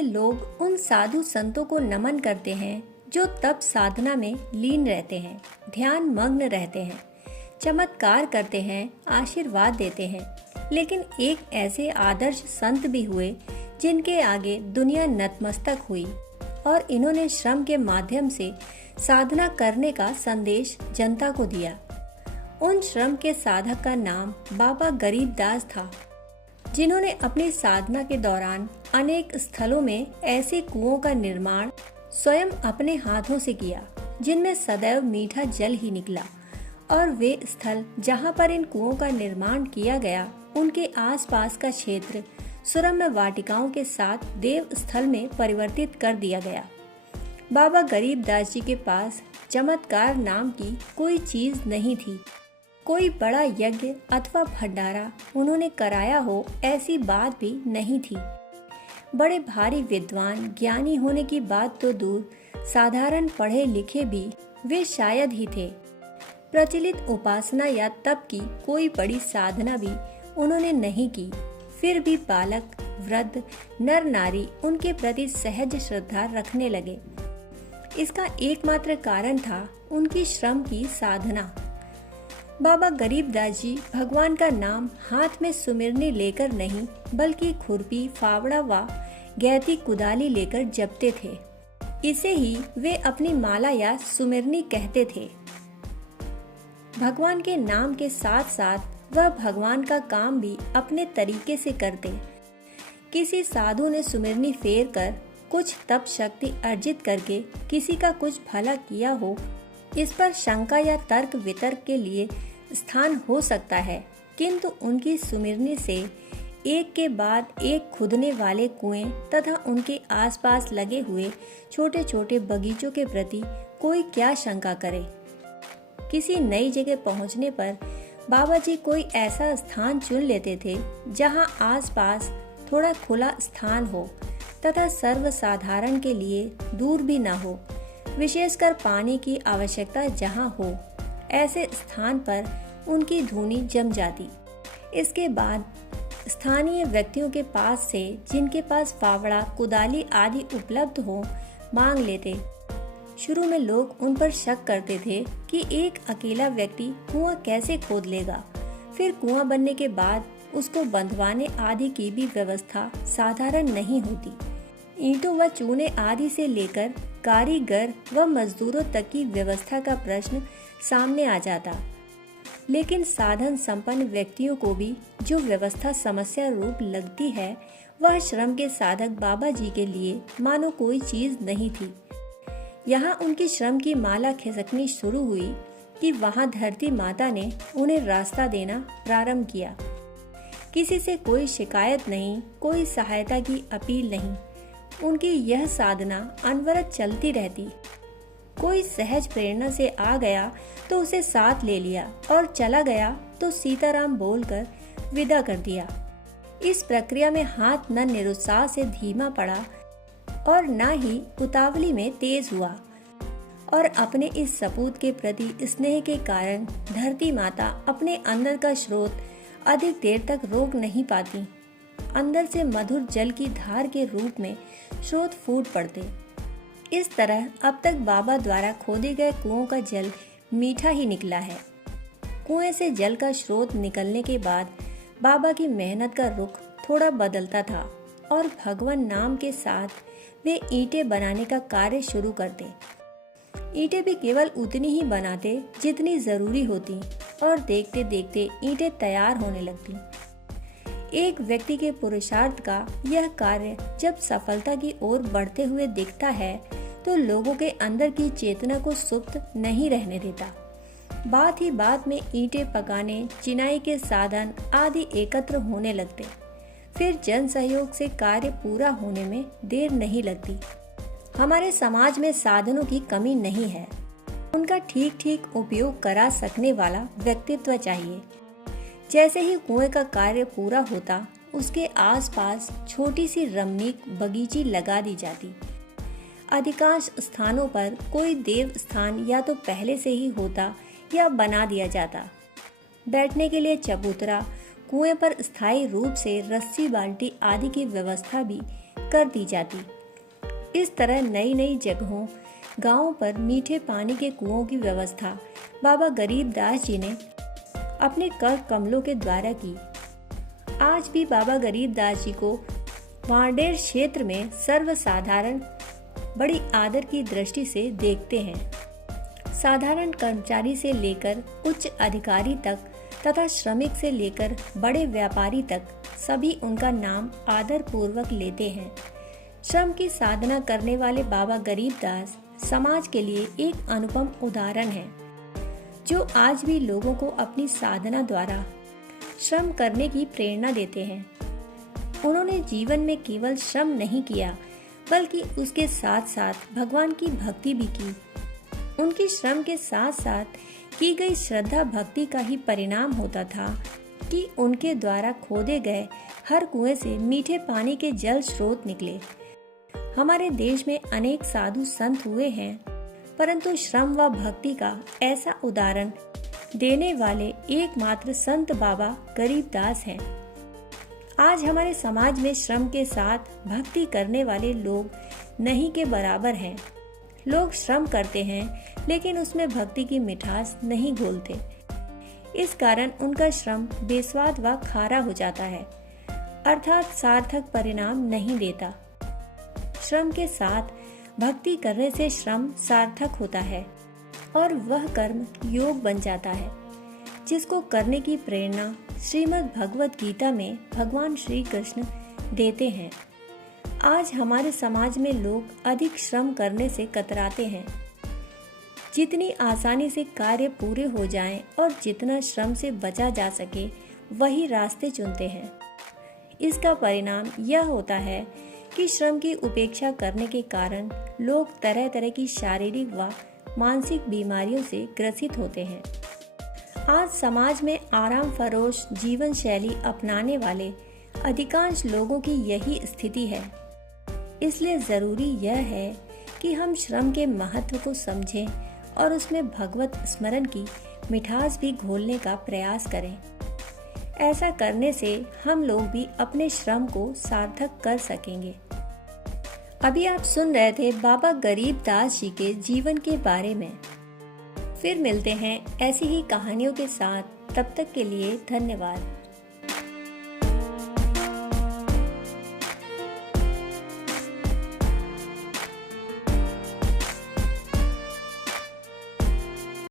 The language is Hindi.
से लोग उन साधु संतों को नमन करते हैं जो तप साधना में लीन रहते हैं, ध्यान मग्न रहते हैं, चमत्कार करते हैं, आशीर्वाद देते हैं। लेकिन एक ऐसे आदर्श संत भी हुए जिनके आगे दुनिया नतमस्तक हुई और इन्होंने श्रम के माध्यम से साधना करने का संदेश जनता को दिया। उन श्रम के साधक का नाम बाबा गरीबदास था, जिन्होंने अपनी साधना के दौरान अनेक स्थलों में ऐसे कुओं का निर्माण स्वयं अपने हाथों से किया जिनमें सदैव मीठा जल ही निकला। और वे स्थल जहां पर इन कुओं का निर्माण किया गया, उनके आसपास का क्षेत्र सुरम्य वाटिकाओं के साथ देव स्थल में परिवर्तित कर दिया गया। बाबा गरीबदास जी के पास चमत्कार नाम की कोई चीज नहीं थी। कोई बड़ा यज्ञ अथवा भंडारा उन्होंने कराया हो, ऐसी बात भी नहीं थी। बड़े भारी विद्वान ज्ञानी होने की बात तो दूर, साधारण पढ़े लिखे भी वे शायद ही थे। प्रचलित उपासना या तप की कोई बड़ी साधना भी उन्होंने नहीं की। फिर भी बालक, वृद्ध, नर नारी उनके प्रति सहज श्रद्धा रखने लगे। इसका एकमात्र कारण था उनकी श्रम की साधना। बाबा गरीबदास जी भगवान का नाम हाथ में सुमिरनी लेकर नहीं, बल्कि खुरपी, फावड़ा व गैती कुदाली लेकर जपते थे। इसे ही वे अपनी माला या सुमिरनी कहते थे। भगवान के नाम के साथ साथ वह भगवान का काम भी अपने तरीके से करते। किसी साधु ने सुमिरनी फेर कर कुछ तप शक्ति अर्जित करके किसी का कुछ भला किया हो, इस पर शंका या तर्क वितर्क के लिए स्थान हो सकता है, किंतु उनकी सुमिरनी से एक के बाद एक खुदने वाले कुएं तथा उनके आसपास लगे हुए छोटे छोटे बगीचों के प्रति कोई क्या शंका करे। किसी नई जगह पहुंचने पर बाबा जी कोई ऐसा स्थान चुन लेते थे जहां आसपास थोड़ा खुला स्थान हो तथा सर्वसाधारण के लिए दूर भी न हो, विशेषकर पानी की आवश्यकता जहां हो, ऐसे स्थान पर उनकी धुनी जम जाती। इसके बाद स्थानीय व्यक्तियों के पास से, जिनके पास फावड़ा, कुदाली आदि उपलब्ध हो, मांग लेते। शुरू में लोग उन पर शक करते थे कि एक अकेला व्यक्ति कुआं कैसे खोद लेगा। फिर कुआं बनने के बाद उसको बंधवाने आदि की भी व्यवस्था साधारण नहीं होती। ईंटों व चूने आदि से लेकर कारीगर व मजदूरों तक की व्यवस्था का प्रश्न सामने आ जाता। लेकिन साधन संपन्न व्यक्तियों को भी जो व्यवस्था समस्या रूप लगती है, वह श्रम के साधक बाबा जी के लिए मानो कोई चीज नहीं थी। यहाँ उनकी श्रम की माला खिसकनी शुरू हुई कि वहाँ धरती माता ने उन्हें रास्ता देना प्रारंभ किया। किसी से कोई शिकायत नहीं, कोई सहायता की अपील नहीं। उनकी यह साधना अनवरत चलती रहती। कोई सहज प्रेरणा से आ गया तो उसे साथ ले लिया और चला गया तो सीताराम बोलकर विदा कर दिया। इस प्रक्रिया में हाथ न निरुत्साह से धीमा पड़ा और न ही उतावली में तेज हुआ। और अपने इस सपूत के प्रति स्नेह के कारण धरती माता अपने अंदर का स्रोत अधिक देर तक रोक नहीं पाती। अंदर से मधुर जल की धार के रूप में स्रोत फूट पड़ते। इस तरह अब तक बाबा द्वारा खोदे गए कुओं का जल मीठा ही निकला है। कुएं से जल का स्रोत निकलने के बाद बाबा की मेहनत का रुख थोड़ा बदलता था और भगवान नाम के साथ वे ईंटें बनाने का कार्य शुरू करते। ईंटें भी केवल उतनी ही बनाते जितनी जरूरी होती और देखते देखते ईंटें तैयार होने लगती। एक व्यक्ति के पुरुषार्थ का यह कार्य जब सफलता की ओर बढ़ते हुए दिखता है तो लोगों के अंदर की चेतना को सुप्त नहीं रहने देता। बात ही बात में ईंटें पकाने, चिनाई के साधन आदि एकत्र होने लगते। फिर जन सहयोग से कार्य पूरा होने में देर नहीं लगती। हमारे समाज में साधनों की कमी नहीं है, उनका ठीक ठीक उपयोग करा सकने वाला व्यक्तित्व चाहिए। जैसे ही कुएं का कार्य पूरा होता, उसके आसपास छोटी सी रमणीक बगीची लगा दी जाती। अधिकांश स्थानों पर कोई देव स्थान या तो पहले से ही होता या बना दिया जाता। बैठने के लिए चबूतरा, कुएं पर स्थायी रूप से रस्सी, बाल्टी आदि की व्यवस्था भी कर दी जाती। इस तरह नई नई जगहों, गांवों पर मीठे पानी के कुओं की व्यवस्था बाबा गरीबदास जी ने अपने कर कमलों के द्वारा की। आज भी बाबा गरीबदास जी को वांडेर क्षेत्र में सर्वसाधारण बड़ी आदर की दृष्टि से देखते हैं। साधारण कर्मचारी से लेकर उच्च अधिकारी तक तथा श्रमिक से लेकर बड़े व्यापारी तक सभी उनका नाम आदर पूर्वक लेते हैं। श्रम की साधना करने वाले बाबा गरीबदास समाज के लिए एक अनुपम उदाहरण है, जो आज भी लोगों को अपनी साधना द्वारा श्रम करने की प्रेरणा देते हैं। उन्होंने जीवन में केवल श्रम नहीं किया, बल्कि उसके साथ साथ भगवान की भक्ति भी की। उनकी श्रम के साथ साथ की गई श्रद्धा भक्ति का ही परिणाम होता था कि उनके द्वारा खोदे गए हर कुएं से मीठे पानी के जल स्रोत निकले। हमारे देश में अनेक साधु संत हुए हैं, परंतु श्रम व भक्ति का ऐसा उदाहरण देने वाले एकमात्र संत बाबा गरीबदास हैं। आज हमारे समाज में श्रम के साथ भक्ति करने वाले लोग नहीं के बराबर हैं। लोग श्रम करते हैं, लेकिन उसमें भक्ति की मिठास नहीं घोलते। इस कारण उनका श्रम बेस्वाद व खारा हो जाता है, अर्थात सार्थक परिणाम नहीं देता। श्रम के साथ भक्ति करने से श्रम सार्थक होता है और वह कर्म योग बन जाता है, जिसको करने की प्रेरणा श्रीमद् भगवत गीता में भगवान श्री कृष्ण देते हैं। आज हमारे समाज में लोग अधिक श्रम करने से कतराते हैं। जितनी आसानी से कार्य पूरे हो जाएं और जितना श्रम से बचा जा सके वही रास्ते चुनते हैं। इसका परिणाम यह होता है कि श्रम की उपेक्षा करने के कारण लोग तरह तरह की शारीरिक व मानसिक बीमारियों से ग्रसित होते हैं। आज समाज में आराम फरोश जीवन शैली अपनाने वाले अधिकांश लोगों की यही स्थिति है। इसलिए जरूरी यह है कि हम श्रम के महत्व को समझें और उसमें भगवत स्मरण की मिठास भी घोलने का प्रयास करें। ऐसा करने से हम लोग भी अपने श्रम को सार्थक कर सकेंगे। अभी आप सुन रहे थे बाबा गरीबदास जी के जीवन के बारे में। फिर मिलते हैं ऐसी ही कहानियों के साथ। तब तक के लिए धन्यवाद।